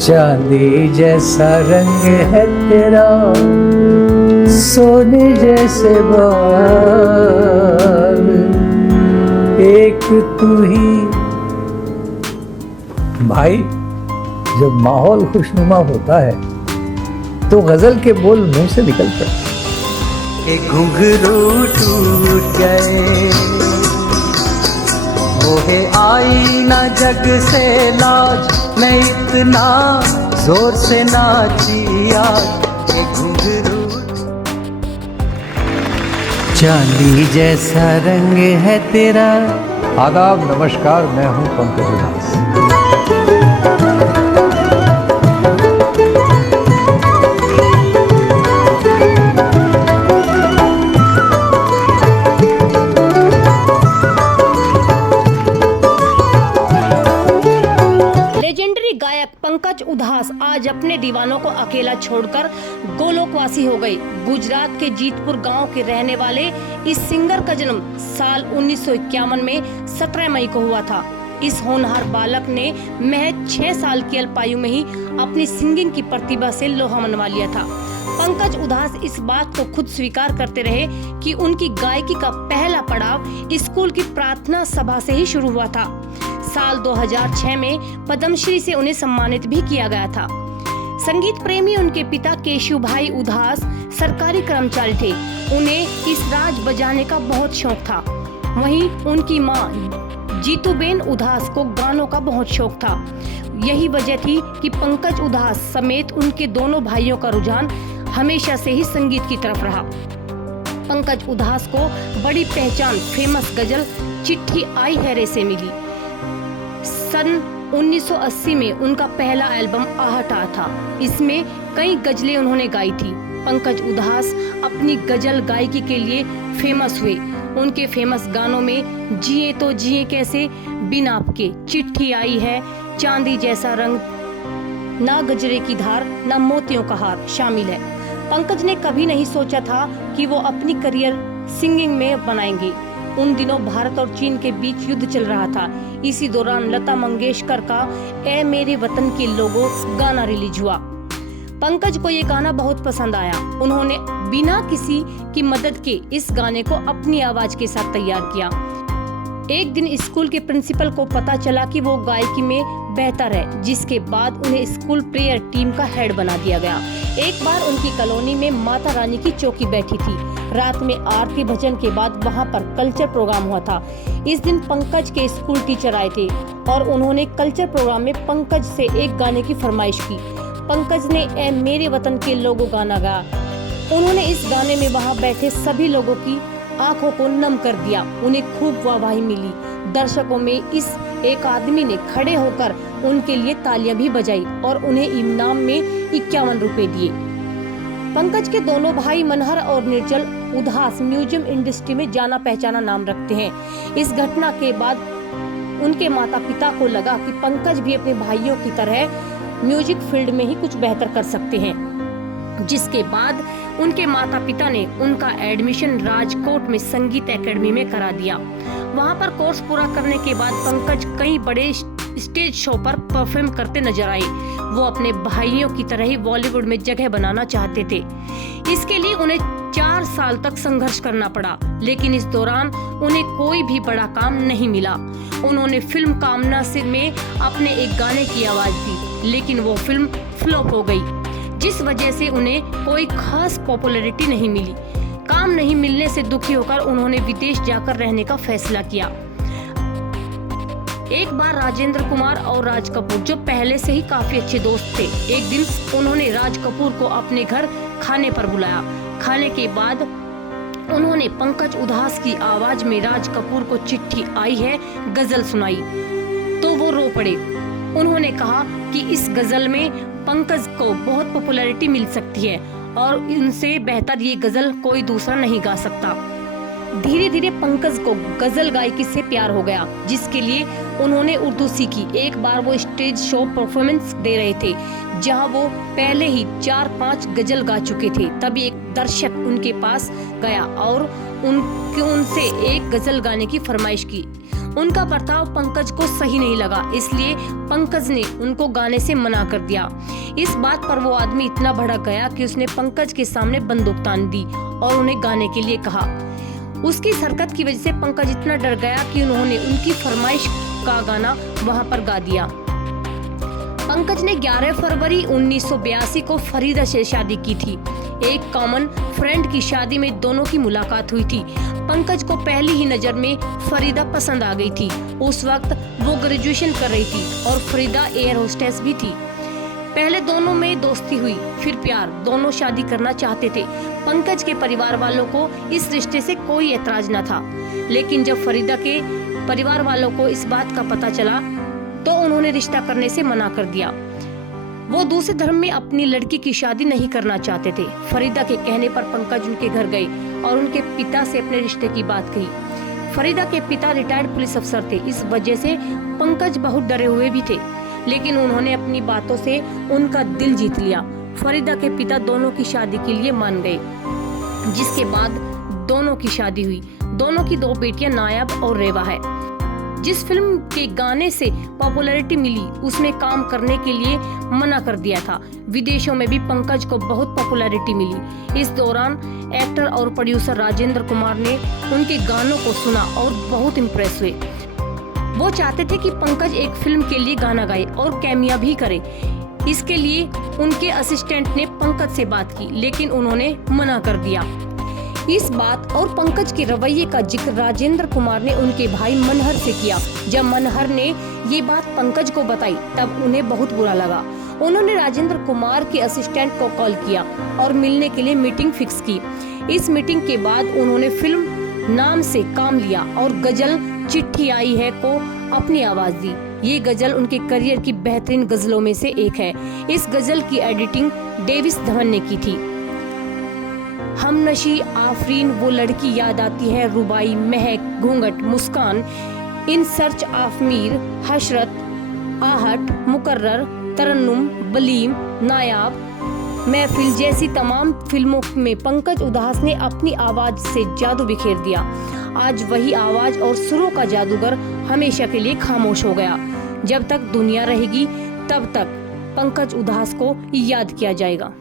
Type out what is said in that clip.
चांदी जैसा रंग है तेरा, सोने जैसे बाल, एक तू ही। भाई, जब माहौल खुशनुमा होता है तो गजल के बोल मुंह से निकल पड़ते। एक घुंघरू टूट गए, वो है आईना जग से लाज, मैं इतना जोर से नाची आज। एक घुंघरू चांदी जैसा रंग है तेरा। आदाब, नमस्कार, मैं हूं पंकज उधास। पंकज उधास आज अपने दीवानों को अकेला छोड़कर गोलोकवासी हो गए। गुजरात के जीतपुर गांव के रहने वाले इस सिंगर का जन्म साल 1951 में 17 मई को हुआ था। इस होनहार बालक ने महज 6 साल की अल्पायु में ही अपनी सिंगिंग की प्रतिभा से लोहा मनवा लिया था। पंकज उधास इस बात को खुद स्वीकार करते रहे कि उनकी गायकी का पहला पड़ाव स्कूल की प्रार्थना सभा से ही शुरू हुआ था। साल 2006 में पद्मश्री से उन्हें सम्मानित भी किया गया था। संगीत प्रेमी उनके पिता केशु भाई उधास सरकारी कर्मचारी थे। उन्हें इस राज बजाने का बहुत शौक था। वहीं उनकी मां जीतूबेन उधास को गानों का बहुत शौक था। यही वजह थी कि पंकज उधास समेत उनके दोनों भाइयों का रुझान हमेशा से ही संगीत की तरफ रहा। पंकज उधास को बड़ी पहचान फेमस गजल चिट्ठी आई है रे से मिली। सन 1980 में उनका पहला एल्बम आहट आया था। इसमें कई गजलें उन्होंने गाई थी। पंकज उधास अपनी गजल गायकी के लिए फेमस हुए। उनके फेमस गानों में जिए तो जिए कैसे, बिन आपके, चिट्ठी आई है, चांदी जैसा रंग, ना गजरे की धार, ना मोतियों का हार शामिल है। पंकज ने कभी नहीं सोचा था कि वो अपनी करियर सिंगिंग में बनाएंगे। उन दिनों भारत और चीन के बीच युद्ध चल रहा था। इसी दौरान लता मंगेशकर का ए मेरे वतन के लोगों गाना रिलीज हुआ। पंकज को ये गाना बहुत पसंद आया। उन्होंने बिना किसी की मदद के इस गाने को अपनी आवाज के साथ तैयार किया। एक दिन स्कूल के प्रिंसिपल को पता चला कि वो गायकी में बेहतर है, जिसके बाद उन्हें स्कूल प्रेयर टीम का हेड बना दिया गया। एक बार उनकी कॉलोनी में माता रानी की चौकी बैठी थी। रात में आरती भजन के बाद वहां पर कल्चर प्रोग्राम हुआ था। इस दिन पंकज के स्कूल टीचर आए थे और उन्होंने कल्चर प्रोग्राम में पंकज से एक गाने की फरमाइश की। पंकज ने ए मेरे वतन के लोगों गाना गाया। उन्होंने इस गाने में वहां बैठे सभी लोगों की आंखों को नम कर दिया। उन्हें खूब वाहवाही मिली। दर्शकों में इस एक आदमी ने खड़े होकर उनके लिए तालियां भी बजाई और उन्हें इनाम में 51 रुपए दिए। पंकज के दोनों भाई मनहर और निर्जल उधास म्यूजियम इंडस्ट्री में जाना पहचाना नाम रखते हैं। इस घटना के बाद उनके माता पिता को लगा कि पंकज भी अपने भाइयों की तरह म्यूजिक फील्ड में ही कुछ बेहतर कर सकते हैं, जिसके बाद उनके माता पिता ने उनका एडमिशन राजकोट में संगीत एकेडमी में करा दिया। वहां पर कोर्स पूरा करने के बाद पंकज कई बड़े स्टेज शो पर परफॉर्म करते नजर आए। वो अपने भाइयों की तरह ही बॉलीवुड में जगह बनाना चाहते थे। इसके लिए उन्हें 4 साल तक संघर्ष करना पड़ा, लेकिन इस दौरान उन्हें कोई भी बड़ा काम नहीं मिला। उन्होंने फिल्म कामना से में अपने एक गाने की आवाज दी, लेकिन वो फिल्म फ्लॉप हो गई, जिस वजह से उन्हें कोई खास पॉपुलैरिटी नहीं मिली। काम नहीं मिलने से दुखी होकर उन्होंने विदेश जाकर रहने का फैसला किया। एक बार राजेंद्र कुमार और राज कपूर, जो पहले से ही काफी अच्छे दोस्त थे, एक दिन उन्होंने राज कपूर को अपने घर खाने पर बुलाया। खाने के बाद उन्होंने पंकज उधास की आवाज में राज कपूर को चिट्ठी आई है गजल सुनाई तो वो रो पड़े। उन्होंने कहा कि इस गजल में पंकज को बहुत पॉपुलैरिटी मिल सकती है और इनसे बेहतर ये गजल कोई दूसरा नहीं गा सकता। धीरे धीरे पंकज को गजल गायकी से प्यार हो गया, जिसके लिए उन्होंने उर्दू सीखी। एक बार वो स्टेज शो परफॉर्मेंस दे रहे थे जहां वो पहले ही 4-5 गजल गा चुके थे। तभी एक दर्शक उनके पास गया और उनसे एक गजल गाने की फरमाइश की। उनका बर्ताव पंकज को सही नहीं लगा, इसलिए पंकज ने उनको गाने से मना कर दिया। इस बात पर वो आदमी इतना भड़क गया कि उसने पंकज के सामने बंदूक तान दी और उन्हें गाने के लिए कहा। उसकी इस हरकत की वजह से पंकज इतना डर गया कि उन्होंने उनकी फरमाइश का गाना वहां पर गा दिया। पंकज ने 11 फरवरी 1982 को फरीदा से शादी की थी। एक कॉमन फ्रेंड की शादी में दोनों की मुलाकात हुई थी। पंकज को पहली ही नजर में फरीदा पसंद आ गई थी। उस वक्त वो ग्रेजुएशन कर रही थी और फरीदा एयर होस्टेस भी थी। पहले दोनों में दोस्ती हुई, फिर प्यार। दोनों शादी करना चाहते थे। पंकज के परिवार वालों को इस रिश्ते से कोई ऐतराज न था, लेकिन जब फरीदा के परिवार वालों को इस बात का पता चला तो उन्होंने रिश्ता करने से मना कर दिया। वो दूसरे धर्म में अपनी लड़की की शादी नहीं करना चाहते थे। फरीदा के कहने पर पंकज उनके घर गए और उनके पिता से अपने रिश्ते की बात कही। फरीदा के पिता रिटायर्ड पुलिस अफसर थे, इस वजह से पंकज बहुत डरे हुए भी थे, लेकिन उन्होंने अपनी बातों से उनका दिल जीत लिया। फरीदा के पिता दोनों की शादी के लिए मान गए, जिसके बाद दोनों की शादी हुई। दोनों की 2 बेटियां नायाब और रेवा है। जिस फिल्म के गाने से पॉपुलैरिटी मिली उसमें काम करने के लिए मना कर दिया था। विदेशों में भी पंकज को बहुत पॉपुलैरिटी मिली। इस दौरान एक्टर और प्रोड्यूसर राजेंद्र कुमार ने उनके गानों को सुना और बहुत इम्प्रेस हुए। वो चाहते थे कि पंकज एक फिल्म के लिए गाना गाए और कैमिया भी करे। इसके लिए उनके असिस्टेंट ने पंकज से बात की, लेकिन उन्होंने मना कर दिया। इस बात और पंकज के रवैये का जिक्र राजेंद्र कुमार ने उनके भाई मनहर से किया। जब मनहर ने ये बात पंकज को बताई तब उन्हें बहुत बुरा लगा। उन्होंने राजेंद्र कुमार के असिस्टेंट को कॉल किया और मिलने के लिए मीटिंग फिक्स की। इस मीटिंग के बाद उन्होंने फिल्म नाम से काम लिया और गजल चिट्ठी आई है को अपनी आवाज दी। ये गजल उनके करियर की बेहतरीन गजलों में से एक है। इस गजल की एडिटिंग डेविस धवन ने की थी। हमनशी, आफरीन, वो लड़की याद आती है, रुबाई, महक, घूंघट, मुस्कान, इन सर्च ऑफ मीर, हशरत, आहट, मुकर्रर, तरन्नुम, बलीम, नायाब, महफिल जैसी तमाम फिल्मों में पंकज उधास ने अपनी आवाज से जादू बिखेर दिया। आज वही आवाज और सुरों का जादूगर हमेशा के लिए खामोश हो गया। जब तक दुनिया रहेगी तब तक पंकज उधास को याद किया जाएगा।